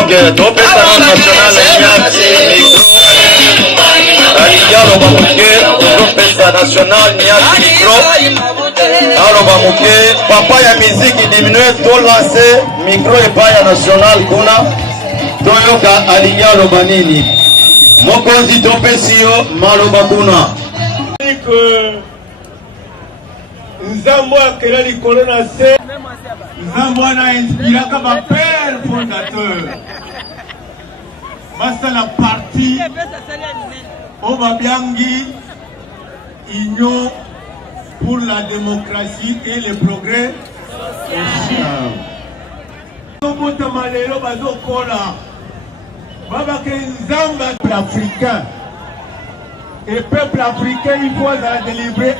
Ok, top national national micro aloba muke papa ya musique diminue to lancer micro epa ya national kuna toyoka alinya aloba nini mokonzi topesi yo maloba kuna nzambo akela likolo na se nzambo wana inspiraka bapere fondateur basala parti oyo babiangi union pour la démocratie et le progrès social. Tobotama lelo bazokola babake nzamba peuple africain et peuple africain il faut azala délibéré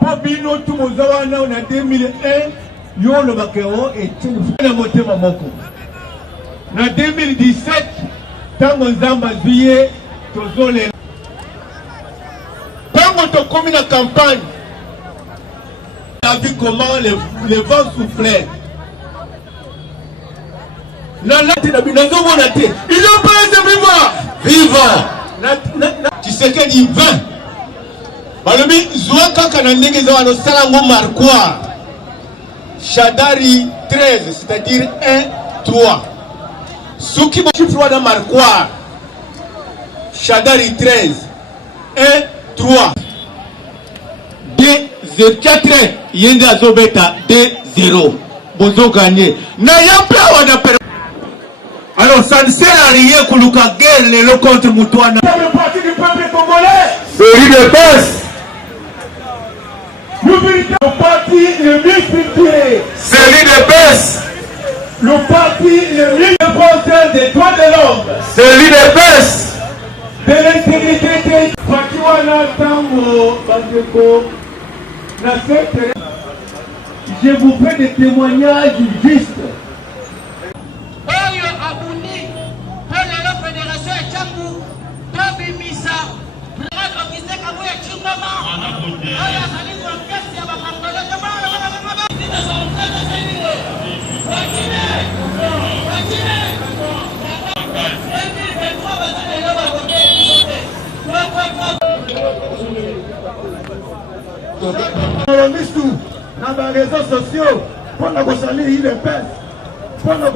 po bino tu moza wana na 2001 yo lobake o etena motema moko na 2017 tango nzamba zuye tozole tango tokomi na campagne on a vu comment les vents soufflaient. Il n'a pas été vivant. Tu sais qu'il dit 20. Balobi Zouaka Kanandenge Zawano Salango Marquois. Shadari 13, c'est-à-dire 1, 3. Souki Bochifroida Marquois. Shadari 13, 1, 3. 4 Yenda Zobeta 2-0. Bozo gagné. Alors ça ne sert à rien que Luka guerre les contre Moutouana. C'est le parti du peuple congolais. C'est de paix. Le parti le mieux structuré. C'est de paix. Le parti le mieux défenseur des droits de l'homme. C'est de paix. De l'intégrité. Fatiwana Tango Bandeko. Je vous fais des témoignages justes. Oyo Abouni, pour la fédération et Tchangou, Tobi Misa, Black Officer Kabou et Chingama. Oyo Salim Orkest, Yabakambola, Jamala, dans les réseaux sociaux, pour la saluer, il est père. Pour la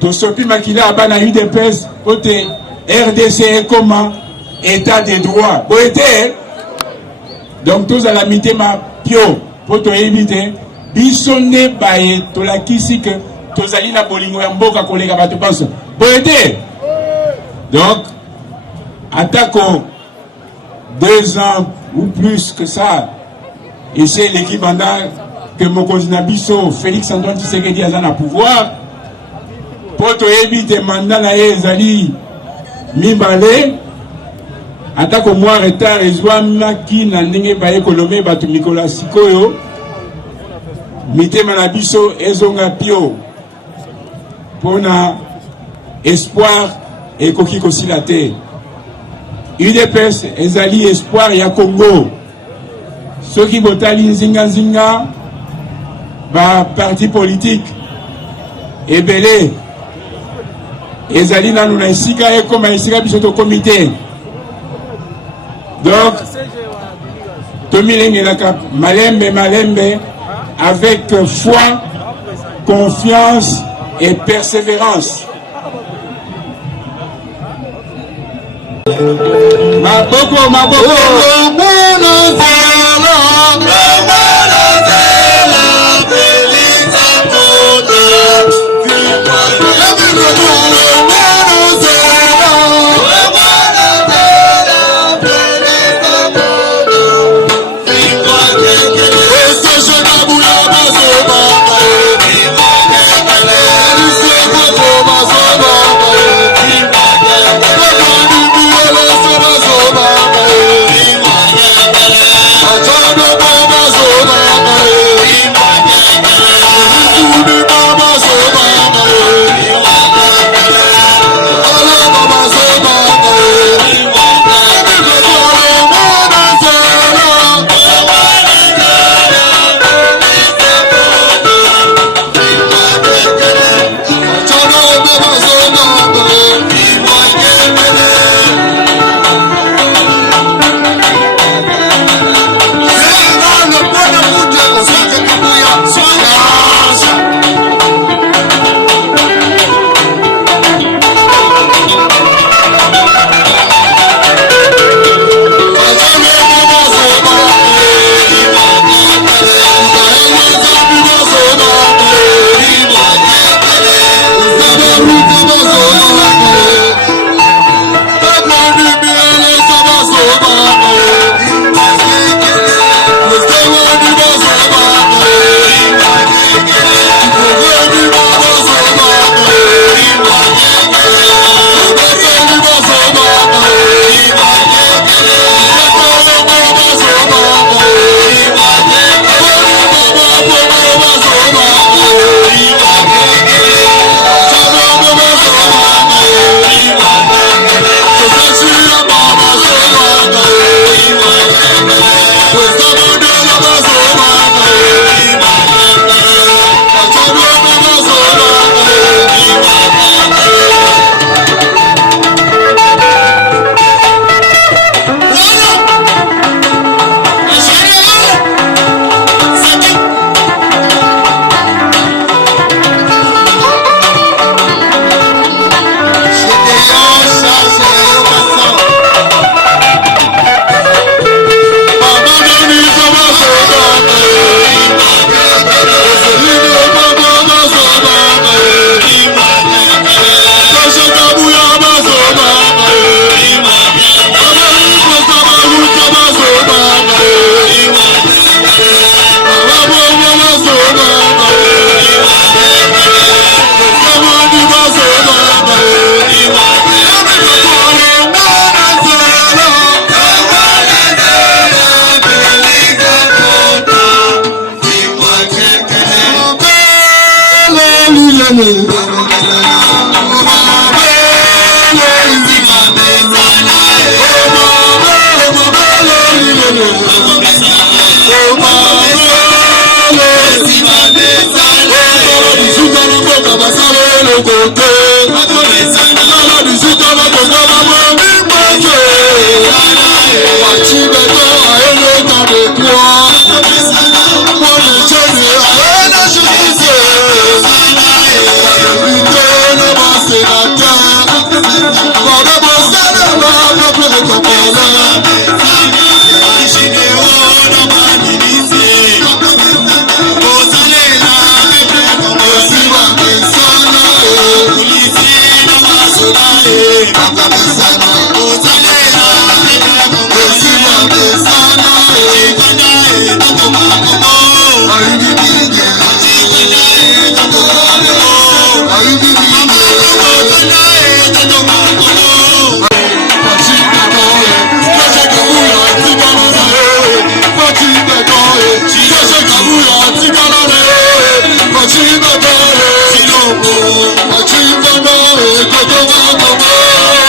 Tosopi Makila Abana UDPS, côté RDC et comment état de droit. Bon été, donc tous à la mité ma pio, pour te éviter, bisonne baye, to la kisi que tozali na bolingo ya mboka kolega bato pense. Bon été, donc, attaquons 2 ans ou plus que ça, et c'est l'équipe que Mokonzi Nabiso, Félix Antoine Tshisekedi a na pouvoir. Poto éviter mandat na ezali mibale atako moi retard ezwamaki na ndenge baye kolome bato Nicolas Sikoyo mitema na biso ezonga pio pona espoir ekoki kosila te. UDPS ezali espoir ya Congo soki botali nzinga ba parti politique ebele ezali nanu na esika ekoma esika biso to comité. Donc tomilengelaka malembe avec foi, confiance et persévérance. Maboko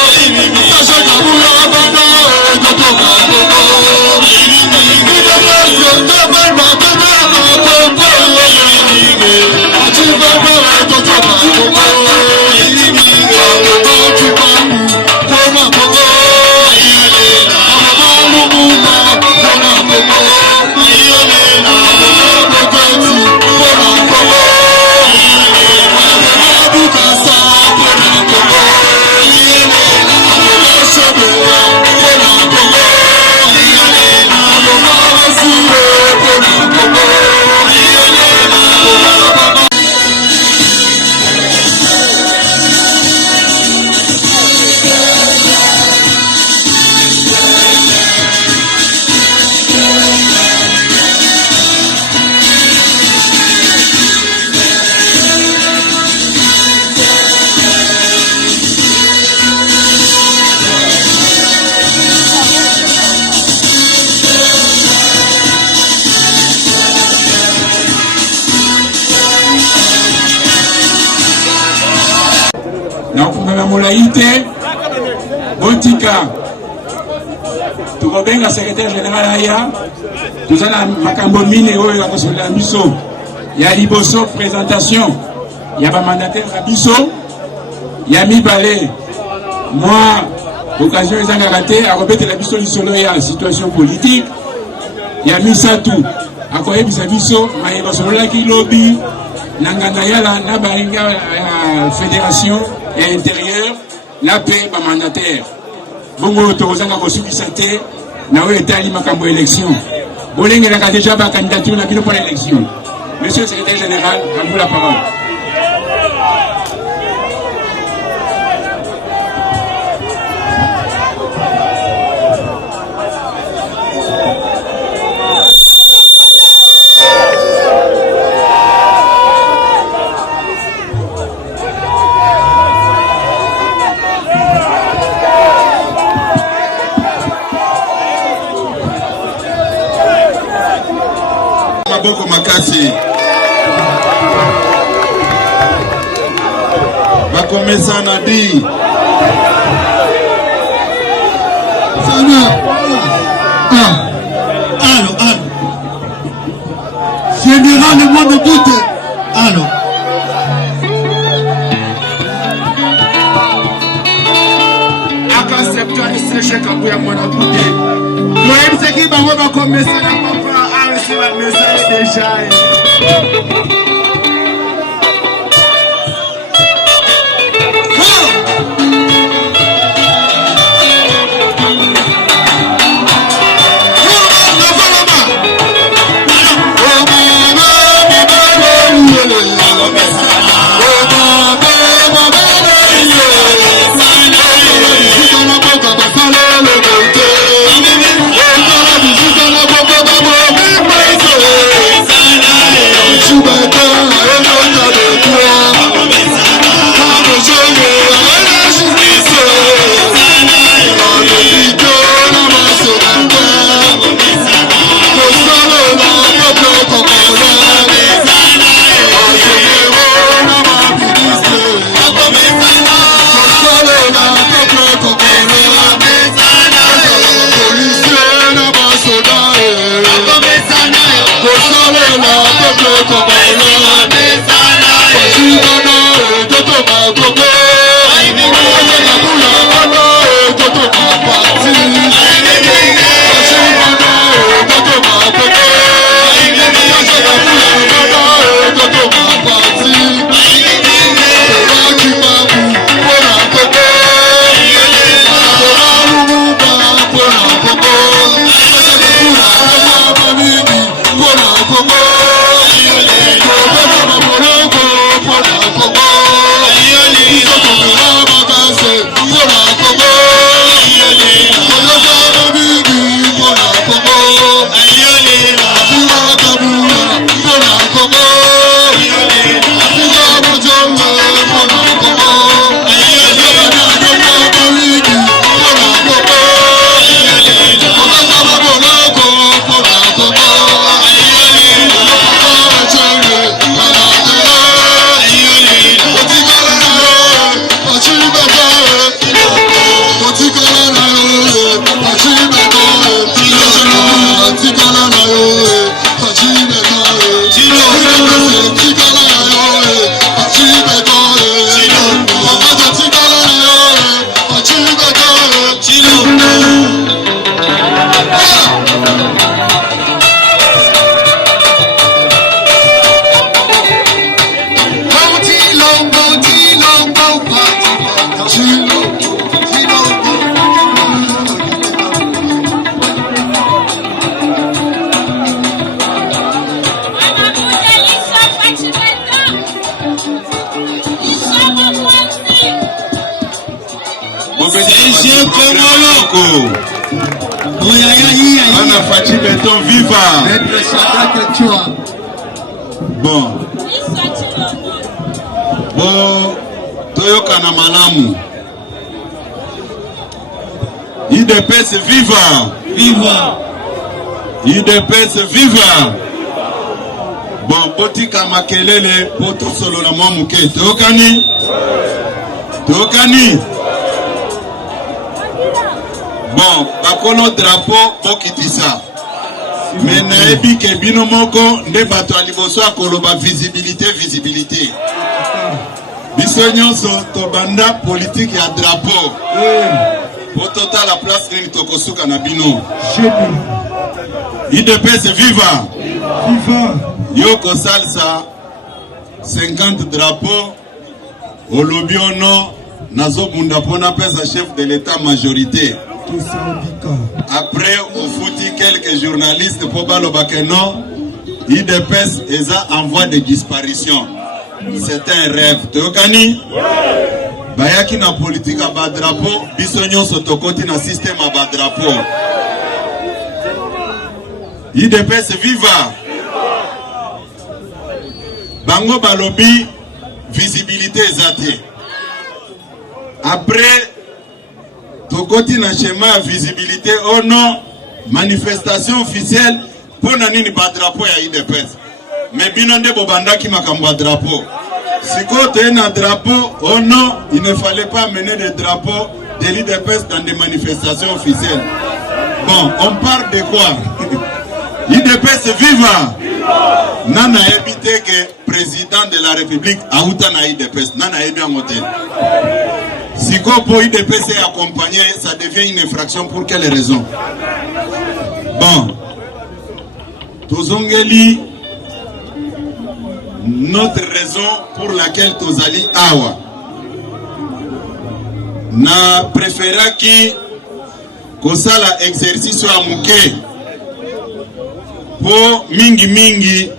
Achievement, Molaïte, Botika, Tourobenga, secrétaire général Aya, tout ça, Makambo Mine, la Misso, il y a Liboso, présentation, il y a un mandataire à Misso, il y a Mibale, moi, occasion ils ont raté, à remettre la Misso, il y a situation politique, il y a Misatou, à quoi il y a Misso, il y a qui lobby, Nanganayala, Nabaringa, fédération et intérieur, la paix, ma mandataire. Bongo, Torozanga, Kosubisate, Nawe Etali, Makambo élection. Boleng, il a déjà ma candidature, la pour l'élection. Monsieur le secrétaire général, à vous la parole. Boko makasi bakomesa na di sana général le monde doute alors accepter ce chèque à vous mon doute moi c'est qui va bakomesa na papa la message déjà. Ana Fachi Beton viva. Bon. Bon, Toyoka na malamu. IDPS viva. Viva. IDPS viva. Bon, Botika makelele poto solo na mwa muke. Toyokani? Tokani. Bon, bakolo drapeau pokitisa. Mais naebi ke bino moko nde bato aliboso akoloba visibilité. Biso nyonso tobanda politique ya drapeau. Pour total la place nini tokosuka na bino. IDPS viva. Yoko salsa 50 drapeaux au lobiono nazo bunda pona pesa chef de l'état majorité. Après on foutit quelques journalistes pour balobakeno IDPS eza en voie de disparition. C'est un rêve. Tokani bayaki na politique ba drapeau biso nyonso tokoti na système ba drapeau. IDPS viva. Bango balobi visibilité ezate. Après tokoti na schéma visibilité oh non manifestation officielle pour nani ba drapeau ya IDPS. Mais bino nde bobandaki makambo ya drapeau. Siko te na drapeau oh non il ne fallait pas mener des drapeaux de l'IDPS dans des manifestations officielles. Bon, on parle de quoi? IDPS viva. Nana évité que président de la République aouta na IDPS. Nana ebi en hôtel. Si pour IDPS est accompagné, ça devient une infraction pour quelle raison? Bon. Tozongeli, notre raison pour laquelle Tozali awa. Na préféra qui kosala exercice à mouké. Pour mingi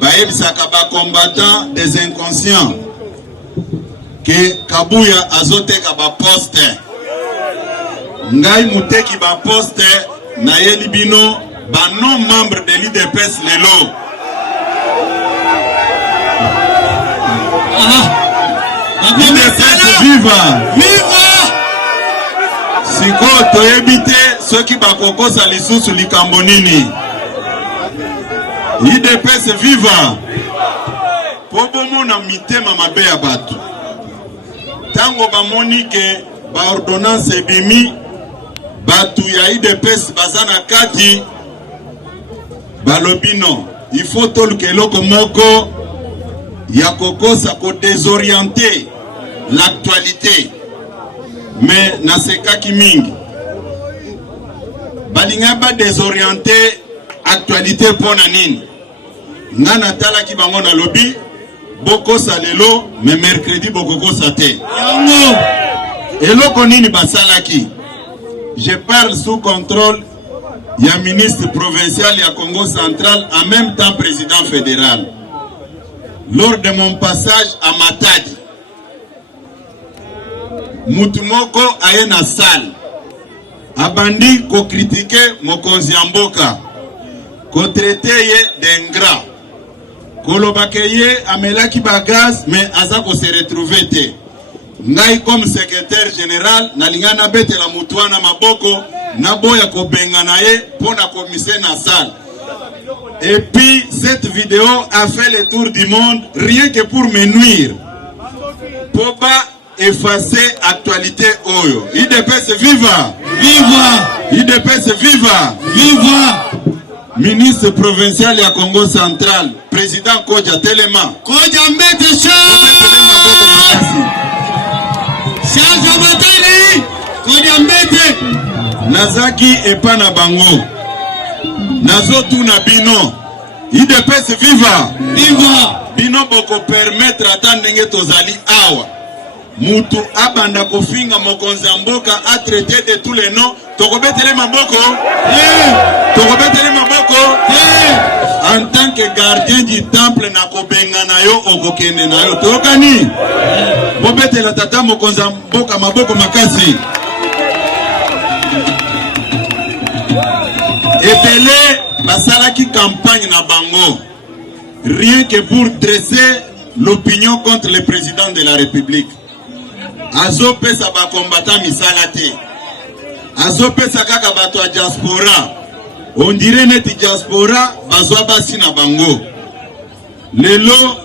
baebisaka ba combattant des inconscients que Kabuya azoteka ba poste ngai muteki ba poste na yelibino ba non membre de l'IDPS lelo IDPS viva siko toyebite ceux qui bakokosa lisusu likambo nini. IDPS viva. Pobo mona mitema mabe ya batu. Tango ba monike ba ordonnance ebimi batu ya IDPS bazana kati balobino. Il faut toluke loko moko ya kokosa ko désorienter l'actualité. Mais na sekaki mingi. Balinga ba désorienter actualité pona nini. Nana tala ki bango na lobby boko salelo mais mercredi boko ko sate yango eloko nini basalaki. Je parle sous contrôle ya ministre provincial ya Congo central en même temps président fédéral. Lors de mon passage à Matadi mutumoko aye na salle abandi ko critiquer mokonzi mboka ko traiter ye d'ingrat. Kolobakeye amelaki bagaz mais azako se retrouver te. Ngai comme secrétaire général nalingana bete la mutuana maboko na boya ko bengana ye pona commissaire na salle. Et puis cette vidéo a fait le tour du monde rien que pour me nuire. Pour pas effacer actualité oyo. IDPS viva. IDPS viva. Ministre provincial ya Congo central, président Kodja Telema. Kodja mbete Charles Mateli. Kodja mbete. Nazaki epana bango. Nazotu na bino. IDPS viva. Bino boko permettre ata ndenge tozali awa. Mutu abanda kofinga mokonzi mboka a traité de tous les noms. Tokobetele maboko. Tokobetele maboko. En tant que gardien du temple na kobenga na yo okokende na yo. Tokani. Bobetele tata mokonzi mboka maboko makasi. Epele basalaki campagne na bango. Rien que pour dresser l'opinion contre le président de la République. Azo pesa ba combattant misala te. Azo pesa kaka bato a diaspora. On dirait neti diaspora bazwa basi na bango. Lelo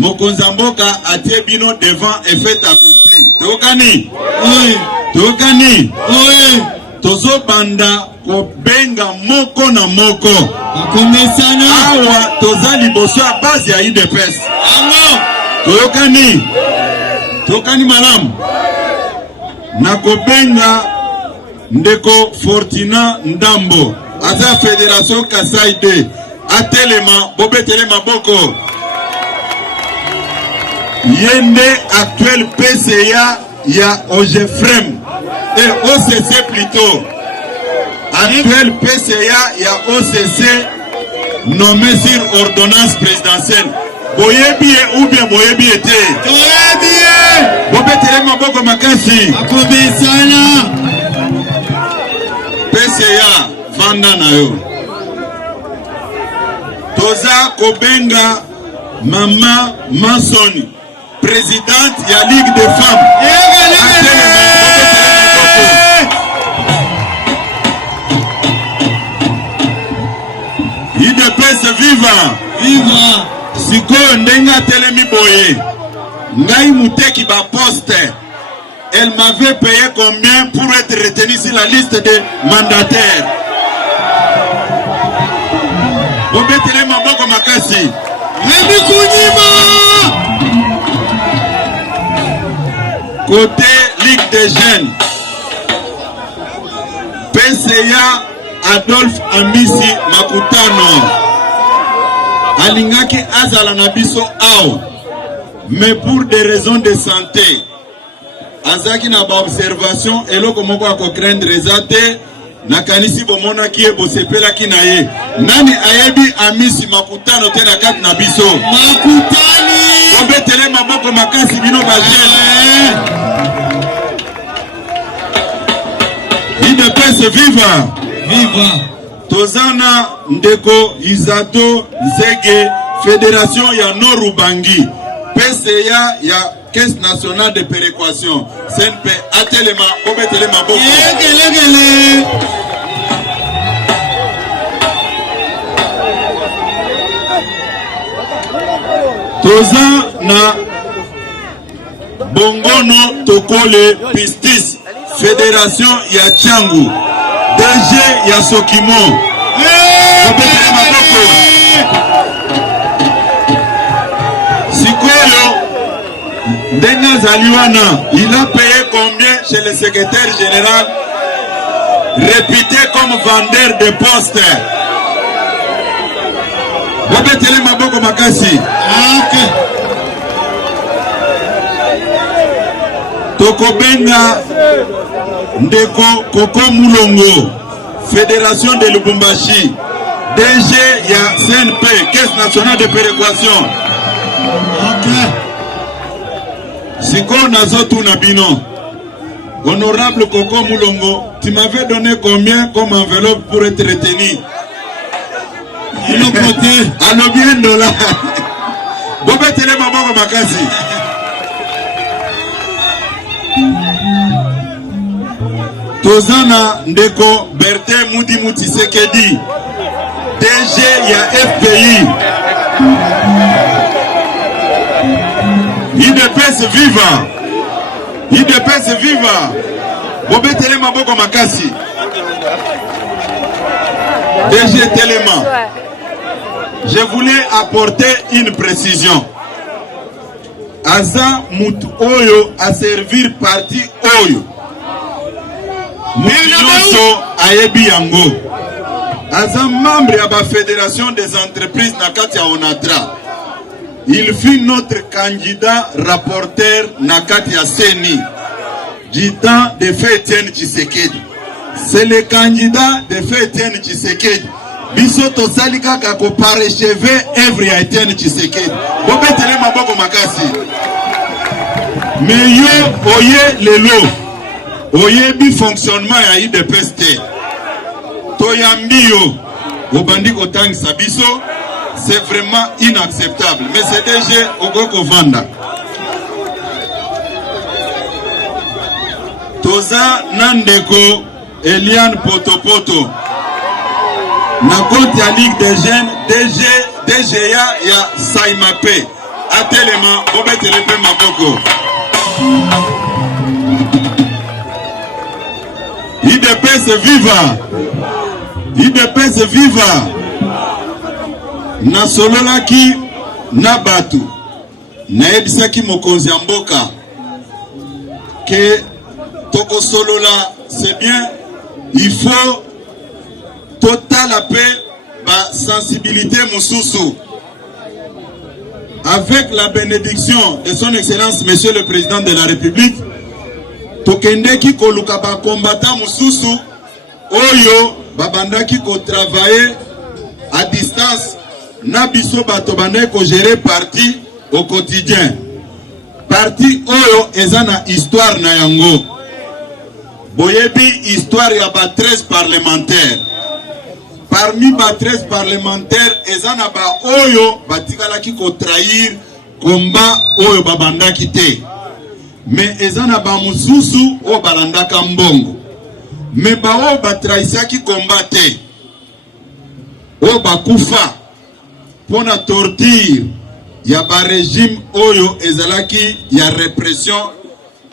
Mokonzamboka atie bino devant effet accompli. Tokani? Oui. Tokani? Oui. Tozo banda ko benga moko na moko. Akomesana. Awa toza liboso ya base ya UDPS. Awa. Tokani? Tokani malam. Nako benga ndeko Fortina Ndambo. Aza Fédération Kasai de Atelema Bobetelema Boko. Yende actuel PCA ya OGFREM et OCC plutôt. Actuel PCA ya OCC nommé sur ordonnance présidentielle. Boyebi ou bien boyebi était. Boyebi. Bobetelema Boko makasi. Akobesana. PCA vanda na yo. Toza kobenga Mama Mansoni, présidente de la Ligue des femmes. UDPS viva. Viva. Siko ndenga telemi boye. Ngai muteki ba poste. Elle m'avait payé combien pour être retenue sur la liste des mandataires? Obetele maboko makasi. Rémi Kounima. Côté Ligue des Jeunes, PCA Adolphe Amisi Makutano. Alingaki azala na biso ao. Mais pour des raisons de santé. Azaki na ba observation eloko moko ako craindre ezate na kanisi bomona ki bosepela ki na ye nani ayebi Amisi Makutano te na kati na biso Makutani obetele maboko makasi bino ba jeune UDPS viva viva tozana ndeko Izato Nzege Fédération ya Norubangi PCA ya Caisse nationale de péréquation. CNP atelema obetelema boko. Yegele. Toza na Bongono Tokole Pistis Fédération ya Changu DG ya Sokimo. Obetelema boko. Sikoyo Denga Zaliwana, il a payé combien chez le secrétaire général, réputé comme vendeur de postes. Bobetele Maboko Makasi. Tokobenga Ndeko Koko Moulongo, Fédération de Lubumbashi, DG ya CNP, Caisse nationale de péréquation. Siko nazotu nabino. Honorable Koko Moulongo, tu m'avais donné combien comme enveloppe pour être retenu? Alors bien dollar. Bobetele Maboko Makasi. Tozana Ndeko Berthe Moudi Moutisekedi, DG ya FPI. UDPS viva. UDPS viva. Bobetele Maboko Makasi. DG Téléma. Je voulais apporter une précision. Aza Mut Oyo a servir parti Oyo. Moutinoso Ayebi Yango. Aza membre de la Fédération des entreprises Nakati ya Onatra. Il fut notre candidat rapporteur Nakati ya Seni du temps de Feu Etienne Tshisekedi. C'est le candidat de Feu Etienne Tshisekedi. Bisoto Salika kako paracheve œuvre ya Etienne Tshisekedi. Bobetele Maboko Makasi. Mais yo oye lelo. Oye bi fonctionnement ya UDPS te. Toyambi yo. Obandi kotang sabiso. C'est vraiment inacceptable. Mais c'est DG Ogoko Vanda. Toza Nandeko Eliane Potopoto. Na compte ya Ligue des Jeunes, DGA ya Saimape. atelema bobetele pe maboko. IDPS viva! IDPS viva! Na sololaki na batu na ebisaki mokonzi ya mboka que toko solola c'est bien, il faut total la paix, ba sensibilité mususu. Avec la bénédiction de son excellence monsieur le président de la République, tokendeki koluka ba combattant mususu oyo babandaki ko travailler à distance na biso bato bande ko gérer parti au quotidien. Parti oyo ezana histoire na yango. Boyebi histoire ya ba 13 parlementaires. Parmi ba 13 parlementaires ezana ba oyo batikalaki ko trahir combat oyo babandaki te. Mais ezana ba mususu o balandaka mbongo. Mais ba oyo batrahisaki combat te. O bakufa pona torture ya ba régime oyo ezalaki ya répression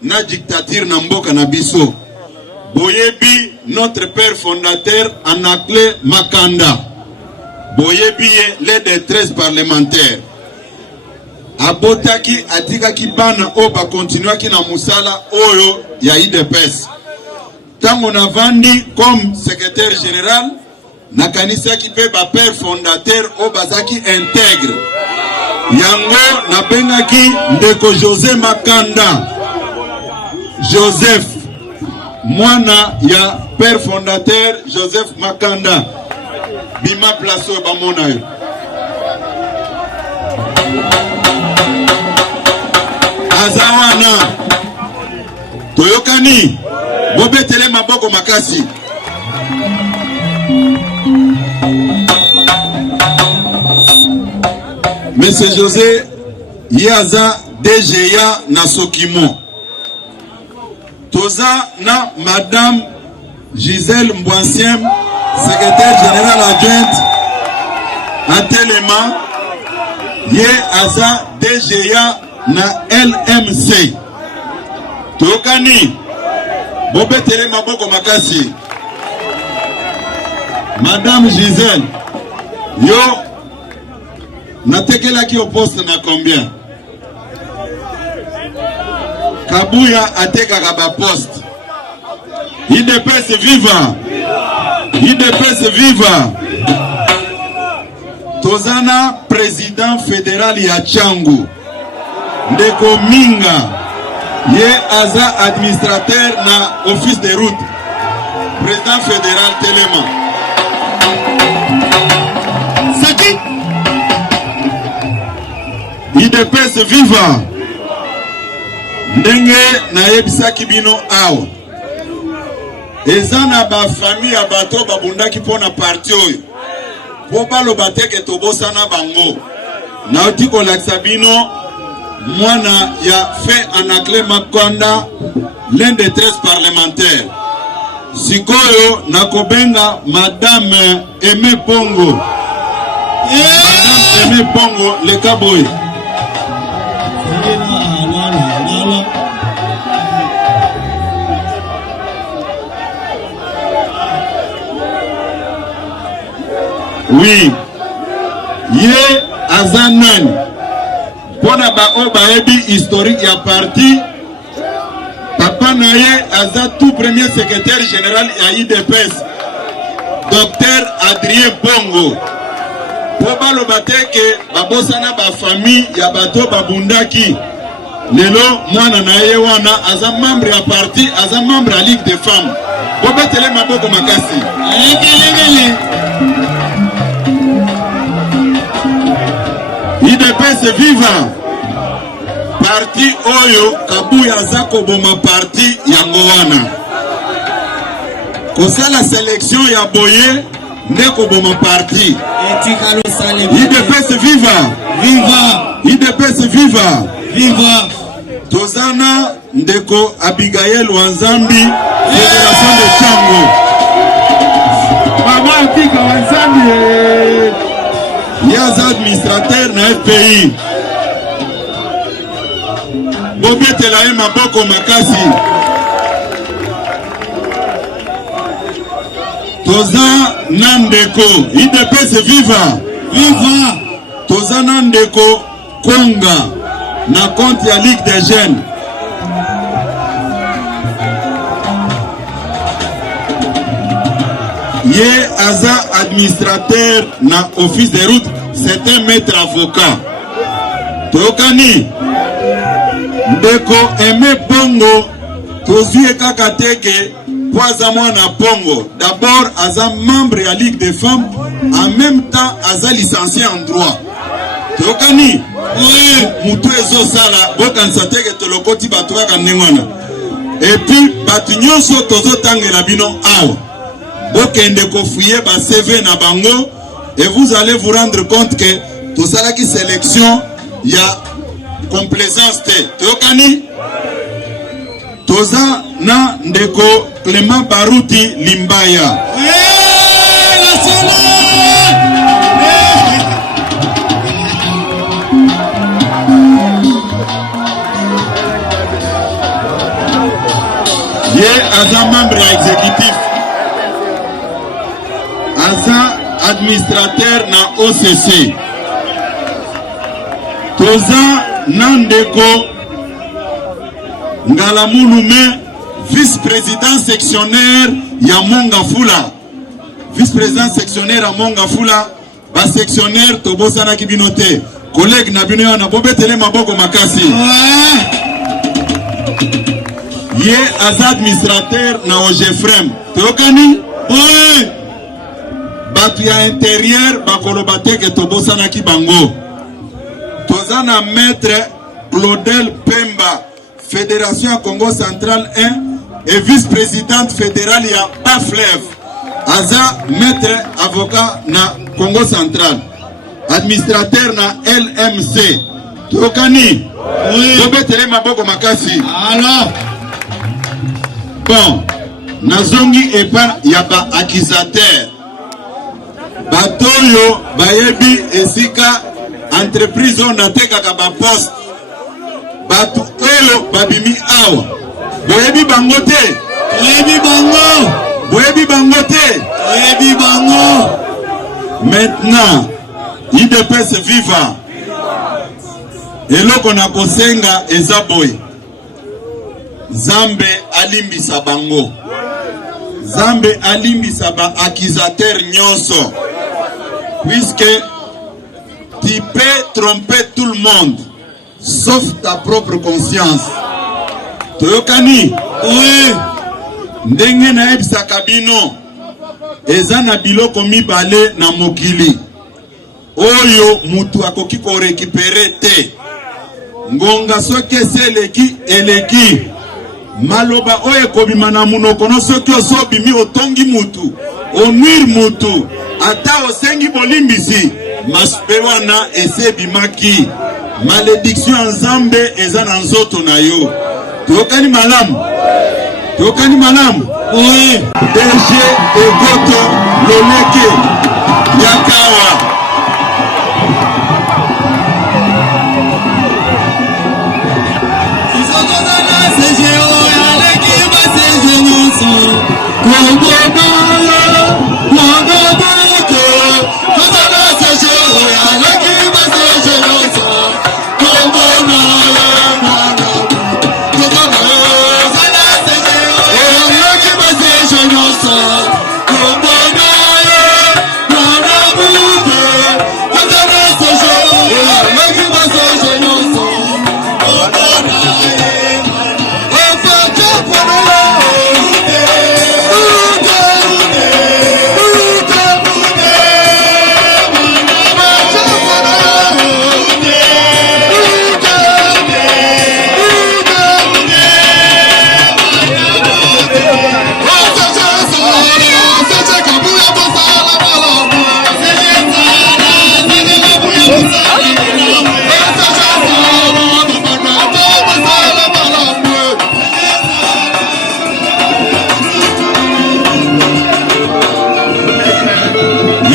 na dictature na mboka na biso. Boyebi notre père fondateur Anaclet Makanda. Boyebi les des 13 parlementaires. Abotaki atikaki bana o ba continuaki na musala oyo ya IDPS. Tango na vandi comme secrétaire général na kanisa ki pe ba père fondateur o bazaki intègre. Yango na bengaki ndeko José Makanda. Joseph mwana ya père fondateur Joseph Makanda. Bima plaso bamona yo. Azawana toyokani bobetele maboko makasi. Monsieur José Yaza DGA Nasokimo. Toza na Madame Gisèle Mbouansiem, secrétaire générale adjointe Atelema. Ye Aza DGA na LMC. Tokani bobetele maboko makasi. Madame Gisèle yo natekela ki au poste na combien? Kabuya ateka kaba poste. IDPS viva! IDPS viva! Tozana président fédéral ya Changu Ndeko Minga. Ye aza administrateur na office de route. Président fédéral Telema. Saki IDPS viva! Ndenge na yebisaki bino awa. Ezana ba famille ya bato babundaki pona parti oyo. Po balo bateke tobosana bango. Na otiko laksa bino mwana ya fait Anaclet Makanda, l'un des 13 parlementaires. Sikoyo nakobenga Madame Aimé Pongo. Madame Aimé Pongo le Kaboy. Oui. Ye Azanan. Pona ba oba ebi historique ya parti. Papa na ye aza tout premier secrétaire général ya IDPS. Docteur Adrien Pongo. Poba lo bateke babosana ba famille ya bato babundaki. Lelo mwana na ye wana aza membre ya parti, aza membre ya Ligue des femmes. Bobetele maboko makasi. IDPS viva! Parti oyo Kabuya zako boma parti yango wana. Kosala sélection ya boye ndeko boma parti. IDPS viva! Viva! IDPS viva! Viva! Tozana ndeko Abigail Wanzambi, Fédération de Chango. Mama Atika Wanzambi. Yaza administrateur na FPI. bobetela ye maboko makasi. Toza Nandeko, IDPS viva! Viva! Toza Nandeko Konga, na compte ya Ligue des Jeunes. Ye aza administrateur na office de route, c'est un maître avocat. Tokani Ndeko Aimé Pongo, tozue kaka teke poaza mwana Pongo. D'abord aza membre ya Ligue des femmes, en même temps aza licencié en droit. Tokani oui, mutu ezo sala bokanisa teke tolokoti bato kaka ndengwana. Et puis bato nyonso tozotangela bino awa. Bokende kofouye ba CV na bango et vous allez vous rendre compte que tout ça qui sélection il y a complaisance te. Tokani Toza na Ndeko Clément Baruti Limbaya. Ye aza membre exécutif. Aza administrateur na OCC. Toza Nandeko Ngalamulume, vice-président sectionnaire ya Mongafula. Vice-président sectionnaire à Mongafula, ba sectionnaire Tobosana Kibinote. Collègue Nabino na bobetele maboko makasi. Ye aza administrateur na OGFREM. Tokani? Oui. Batu ya intérieur bakoloba teke tobosana ki bango. Tozana maître Claudel Pemba, Fédération Congo Central 1 et vice-présidente fédérale ya Baflev. Aza maître avocat na Congo Central. Administrateur na LMC. Tokani? Oui. Tobetele maboko makasi. Alors. Bon. Nazongi epa ya ba accusateur. Batoyo bayebi esika entreprise on ateka ka ba poste. Batu oyo babimi awa. Boyebi bango te. Boyebi bango. Boyebi bango te. Boyebi bango. Maintenant, IDPS viva. Eloko na kosenga ezaboy. Zambe alimbisa bango. Zambe alimbisa ba accusateur nyonso. Puisque tu peux tromper tout le monde, sauf ta propre conscience. Toyokani? Oui. Ndenge na ebisa kabino. Eza na biloko mibale na mokili. Oyo mutu akoki ko récupérer te. Ngonga soki seleki eleki. Maloba oye kobima na munoko no soki osobimi otongi mutu. Onwir mutu. Ata osengi bolimbisi. Maspe wana esebi maki. Malédiction nzambe eza na nzoto na yo. Tokani malamu? Tokani malamu? Oui. DG Egoto Loleke Yakawa.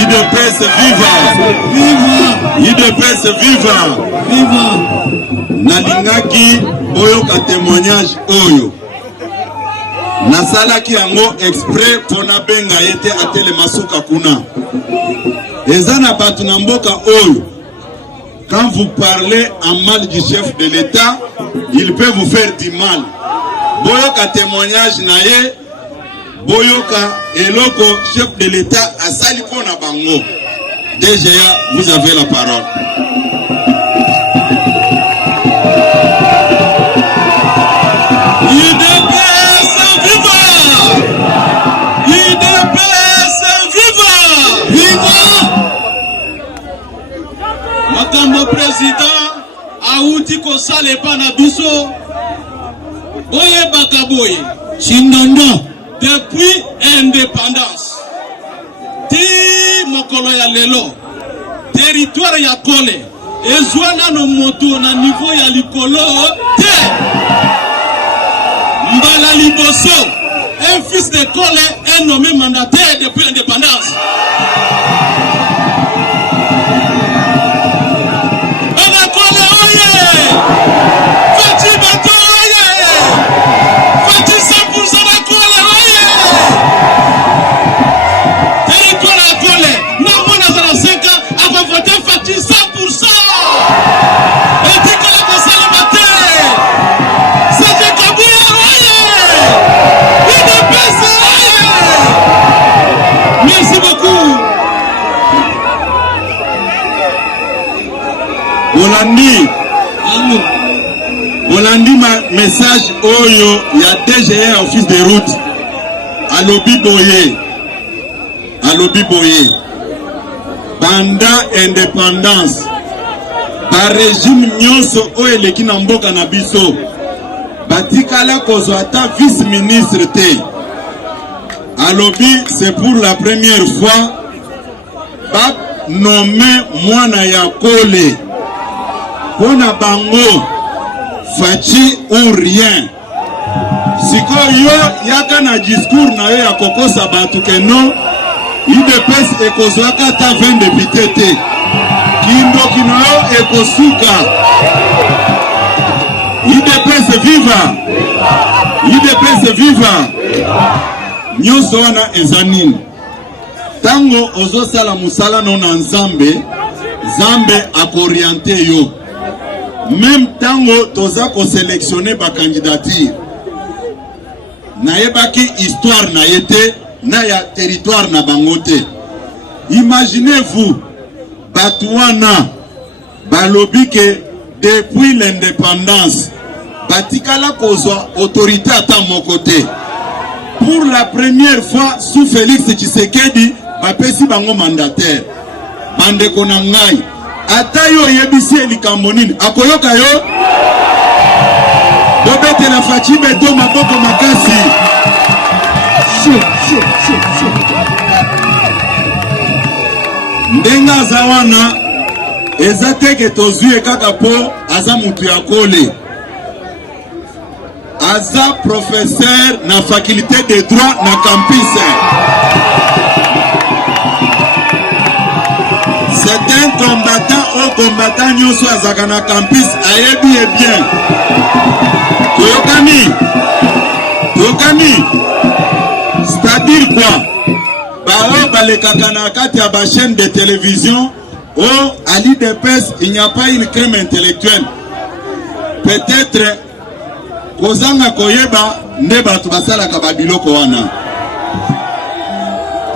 IDPS viva! Viva! IDPS viva. Nalingaki boyoka témoignage oyo. Nasalaki yango exprès pona benga yete atele masuka kuna. Ezana batu na mboka oyo. Quand vous parlez en mal du chef de l'État, il peut vous faire du mal. Boyoka témoignage naye, boyoka eloko chef de l'État asali pona bango. DGA, vous avez la parole. IDPS viva! IDPS viva! Viva! Makambo président auti ko sale pa na biso. Boye bakaboye. Chindondo depuis indépendance. Ti mokolo ya lelo. Territoire ya Kole. Ezwana no moto na niveau ya likolo te. Mbala Liboso, un fils de Kole est nommé mandataire depuis l'indépendance. Bana Kole oye! Fati Bato oye! Fati 100% de Kole oye! Territoire ya Kole, non mon azala 5 ans, a voté Fati 100%! Et dit que la conseille matin! C'est Kabouya oye! Merci beaucoup. Bolandi ma message oyo ya DGA office de route. Alobi boye. Banda indépendance. Ba régime nyonso oyo eleki na mboka na biso. Batikala kozwa ata vice-ministre te. Alobi, c'est pour la première fois ba nommé mwana ya Kole. Pona bango fachi ou rien. Siko yo yaka na discours na yo ya kokosa batu ke non. IDPS ekozwaka ata 20 députés te. Kindo kino yo ekosuka. IDPS viva! IDPS viva! Nyonso wana ezanini. Tango ozo sala musala no na Nzambe, Nzambe akoriente yo. Même tango toza ko sélectionner ba candidature. Nayebaki histoire na yete na ya territoire na bangote. Imaginez-vous Batouana balobi ke depuis l'indépendance, Batikala kozwa autorité à mon côté. Pour la première fois, sous Félix Tshisekedi, bapesi bango mandataire. Bande konangai. Atayo yebisi elikammonini. Akoyoka yo? Bobete la fachi beto maboko makasi. Ndenga zawana. Ezateke tozue kaka po aza mutu ya Kole. Aza professeur na faculté de droit na campus. C'est un combattant au combattant nyoso azaka na campus ayebi et bien. Tokami. C'est-à-dire quoi? Bao balekaka na kati ya ba chaîne de télévision. Oh, à l'IDPS, il n'y a pas une crème intellectuelle. Peut-être Kozanga Koyeba Neba Tubasala Kababilo Koana.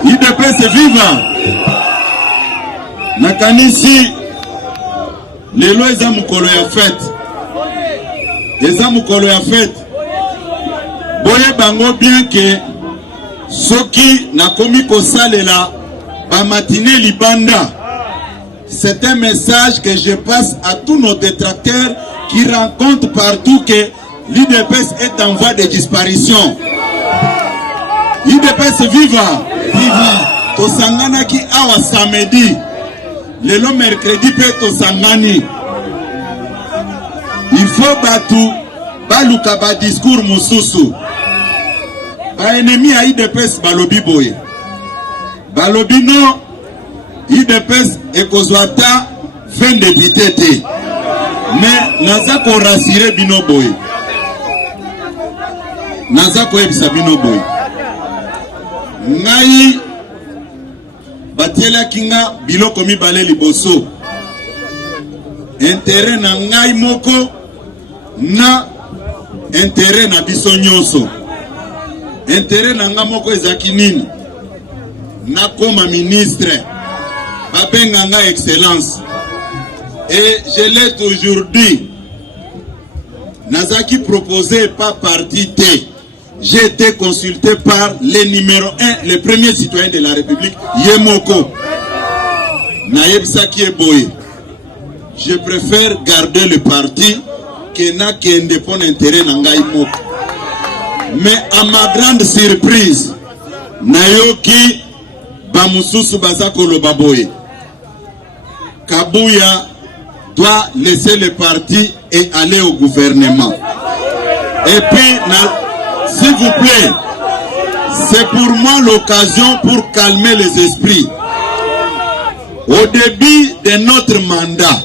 IDPS viva. Nakanisi Lelo Ezamukolo ya fête. Ezamukolo ya fête. Boye bango bien que Soki Nakomi Kosalela ba matinée libanda. C'est un message que je passe à tous nos détracteurs qui rencontrent partout que l'IDPS est en voie de disparition. IDPS viva! Tosangana ki awa samedi. Lelo mercredi pe tosangani. Il faut batu baluka ba discours mususu. Ba ennemi a IDPS balobi boye. Balobi non. IDPS ekozwata enfin député. Mais naza ko rassurer bino boy. Naza ko ebisa bino boy. Ngai batiela kinga biloko mibale liboso. Intérêt na ngai moko na intérêt na biso nyonso. Intérêt na nga moko ezaki nini? Na koma ministre babenga nga excellence. Et je l'ai toujours dit, nazaki proposé par parti T. J'ai été consulté par le numéro 1, le premier citoyen de la République, Yemoko. Naïbsaki Eboye. Je préfère garder le parti que n'a qu'un dépôt d'intérêt n'angaï Moko. Mais à ma grande surprise, Nayoki Bamususu Bazakolo Baboye. Kabouya doit laisser le parti et aller au gouvernement. Et puis, s'il vous plaît, c'est pour moi l'occasion pour calmer les esprits. Au début de notre mandat,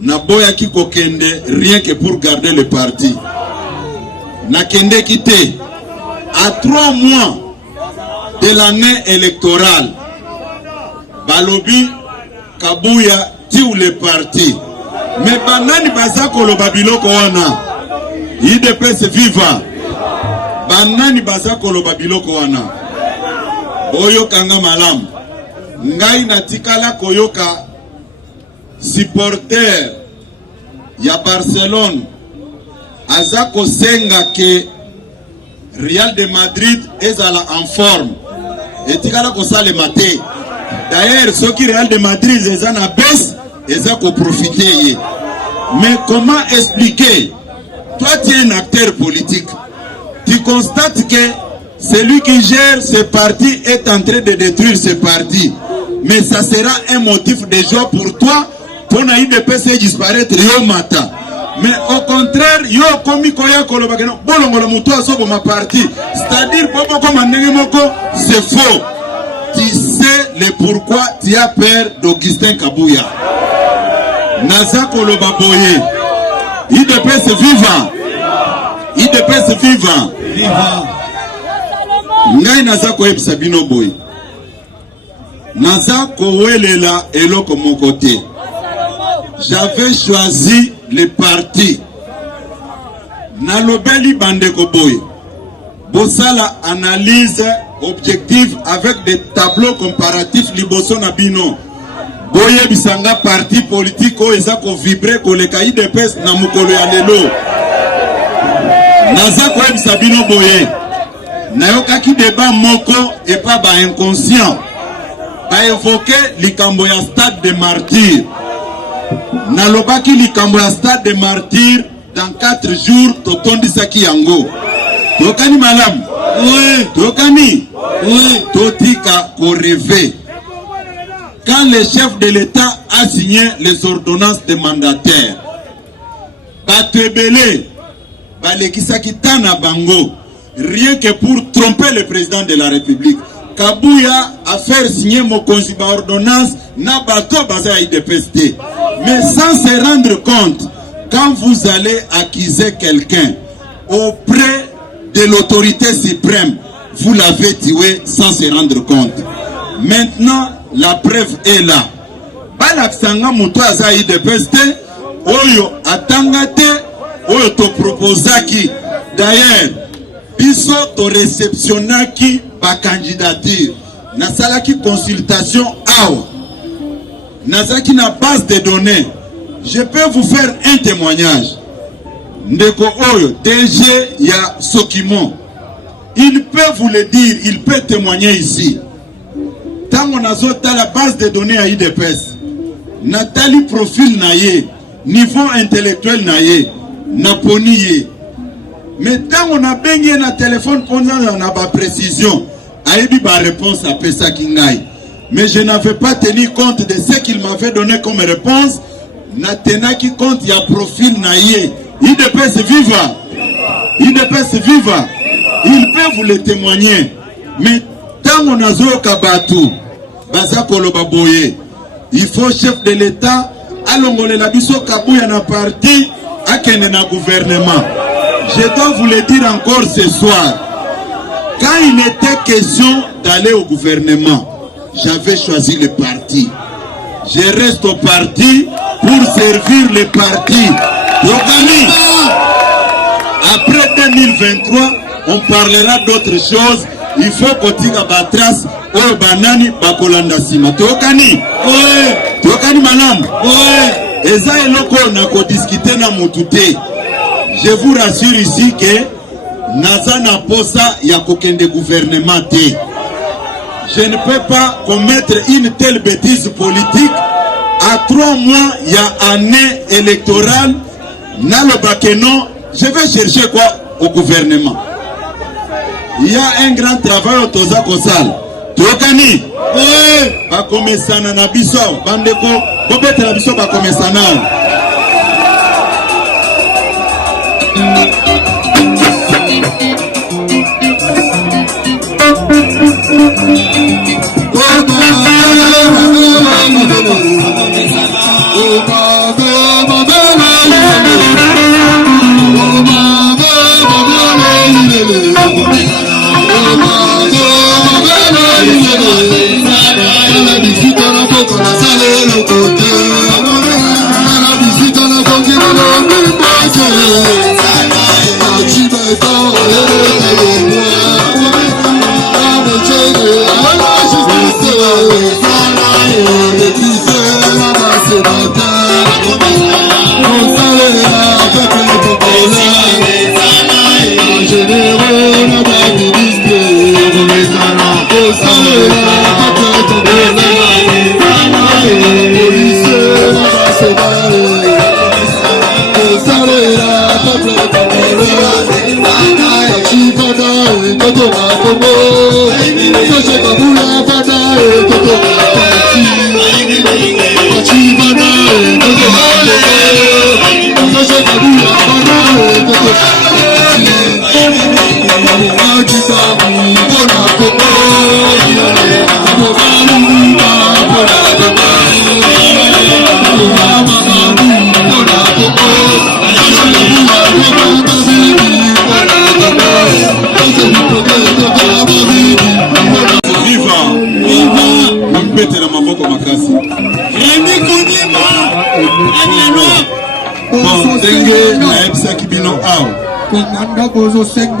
Naboya Kikokende, rien que pour garder le parti. Nakende quitté. À 3 mois de l'année électorale, Balobi, Kabouya, ou les partis. Mais banani bazakolo babiloko wana. IDPS viva. Banani bazakolo babiloko wana. Oyo kanga malam. Ngai natikala koyoka supporter ya Barcelone azako senga ke Real de Madrid ezala en forme. Etikala ko sale maté. D'ailleurs, ceux qui Real de Madrid les en baisse, ils ont profité. Mais comment expliquer? Toi, tu es un acteur politique. Tu constates que celui qui gère ce parti est en train de détruire ce parti. Mais ça sera un motif de joie pour toi pour naï de PC disparaître yo mata. Mais au contraire, yo komi koya kolobakeno bolongola muto asobo ma parti. C'est-à-dire bobo comme moko, c'est faux. Tu sais le pourquoi tu as peur d'Augustin Kabouya. Naza Koloba Boye. IDPS vivant. IDPS vivant. Ngai Naza Koeb Sabino Boye. Naza Kowelela Eloko mon côté. J'avais choisi le parti. Nalobeli Bandeko Boye. Bossala analyse objectif avec des tableaux comparatifs liboso na bino. Boye bisanga parti politique o ezako vibrer ko le kai de pes na mukolo ya lelo. Naza ko ebisa bino boye. Nayoka ki débat moko et pas ba inconscient. Ba évoquer likambo ya stade de martyrs. Nalobaki likambo ya stade de martyrs dans 4 jours totondi saki yango. Tokani malam. Oui, Tokani. Oui, Totika ko rêver. Quand le chef de l'État a signé les ordonnances de mandataire, Batebele, Balekisaki Tana Bango, rien que pour tromper le président de la République, Kabouya a fait signer mon consulat ordonnance na bateau basé à IDPST. Mais sans se rendre compte, quand vous allez accuser quelqu'un auprès de l'autorité suprême, vous l'avez tué sans se rendre compte. Maintenant, la preuve est là. Balaksanga muto aza IDPST, oyo atangate, oyo to proposaki. D'ailleurs, biso to réceptionnaki ba candidature. Nasalaki consultation awa. Nazaki na base de données. Je peux vous faire un témoignage. Ndeko oyo, DG ya Sokimon. Il peut vous le dire, il peut témoigner ici. Tant on a la base de données à IDPS, Nathalie profil naye, niveau intellectuel naye, naponiye. Mais tant on a baigné na téléphone pour on a pas précision, aïbi ba réponse à Pesa Kingai. Mais je n'avais pas tenu compte de ce qu'il m'avait donné comme réponse. Natena qui compte ya profil naye. IDPS viva. IDPS viva. Il peut vous le témoigner. Mais tant on a zo kabatu, Baza Koloba Boye, il faut chef de l'État alongolela biso kabuya na parti akende na gouvernement. Je dois vous le dire encore ce soir. Quand il était question d'aller au gouvernement, j'avais choisi le parti. Je reste au parti pour servir le parti. Après 2023, on parlera d'autres choses. Il faut kotika batras o banani bakolanda sima. Tokani? Ouais. Tokani malam? Ouais. Eza eloko na ko discuter na mutute. Je vous rassure ici que naza na posa ya kokende gouvernement te. Je ne peux pas commettre une telle bêtise politique à 3 mois il y a année électorale. Nalo bakeno, je vais chercher quoi au gouvernement? Il y a un grand travail au Toza Kosal. Tokani? Oui. Ba komesana na biso, bandeko, bobete na biso ba komesana.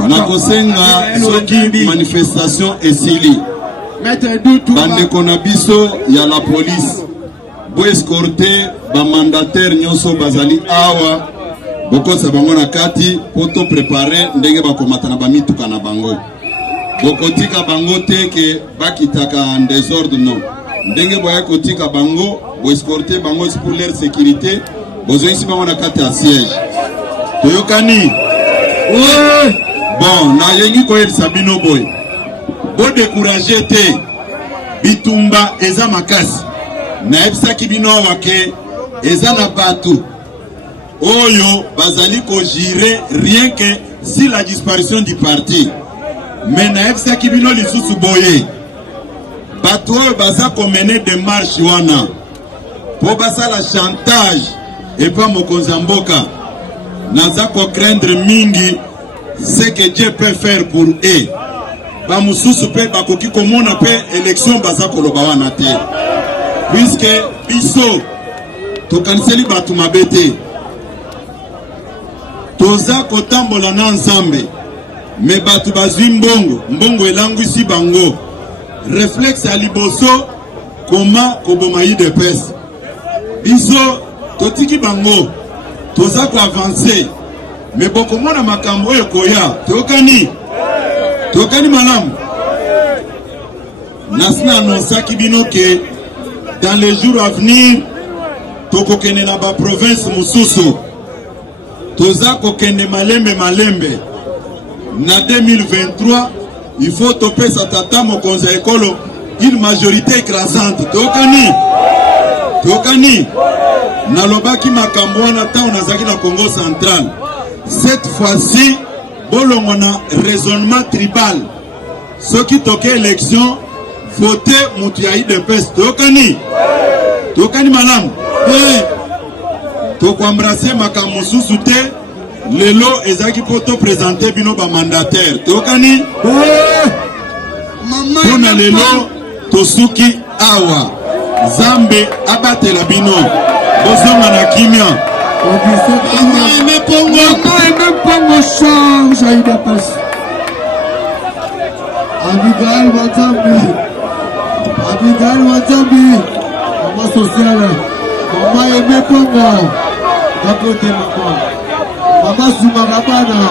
Nakosenga soki manifestation esili bandeko na biso ya la police bo escorter ba mandataire nyonso bazali awa bokosa bango na kati poto préparer ndenge bakomata na bamituka na bango bokotika bango te ke bakitaka en désordre non ndenge boya kotika bango bo escorter bango pour leur sécurité bozoisi bango na kati ya siège toyokani. Ouais. Bon, na yengi ko elisa bino boy. Bo décourager te. Bitumba eza makasi. Na ebisa kibino wake eza na batu. Oyo bazali ko gérer rien que si la disparition du parti. Mais na ebisa kibino lisusu boye. Batu oyo baza ko mener des marches wana. Po basa la chantage et pas mokonza mboka. Naza ko craindre mingi ce que Dieu peut faire pour eux. Ba mususu pe bakoki komona pe élection baza koloba wana te. Puisque biso to kanseli batu mabete. Toza kotambola na nzambe. Me batu bazwi mbongo elangwisi bango. Réflexe à liboso koma koboma UDPS. Biso totiki bango. Toza ko avancer. Mais beaucoup de gens makambo yo koya. Tokani malam. Nasna annonça kibino que dans les jours à venir toko kene na ba province mususu. Toza ko kene malembe. Na 2023, il faut toper sa tata mo konza ekolo une majorité écrasante. Tokani. Na lobaki makambo na ta onazaki na Congo central. Cette fois-ci, bolongo na raisonnement tribal. Ceux qui toquent élection, votez Moutiaï de Pest. Tokani malam. tokwambrase makambo mosusu te lelo ezalaki mpo topresente bino bamandataire tokani mpona lelo tosuki awa Zambe abatela bino bozonga na kimia Aimé Pongo change à UDPS. Abigail Watambi, maman sociale, maman Aimé Pongo, d'un côté maman Soumarabana,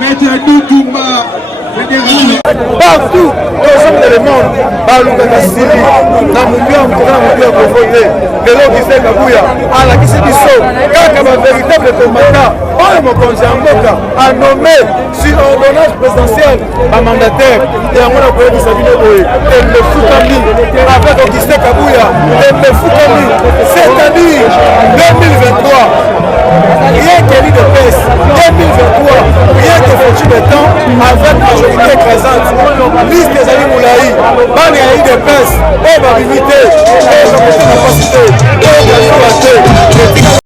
Maître Doutoumba, partout dans le monde, balukaka sili na motu ya mokona motu ya kovote lelo Augustin Kabuya alakisi biso kaka bavéritable combattant oyo mokonzi ya mboka anome sur ordonnance présidentielle bamandataire yango na koyebisa bino boye emefukami avec Augustin Kabuya emefukami c'est-à-dire 2023 rien que l'UDPS 2023 rien que Foutu Béton avec majorité écrasante liste ezali molai bana ya UDPS oyo babimi te oyo bakosi kapasité oyo bazwa te etika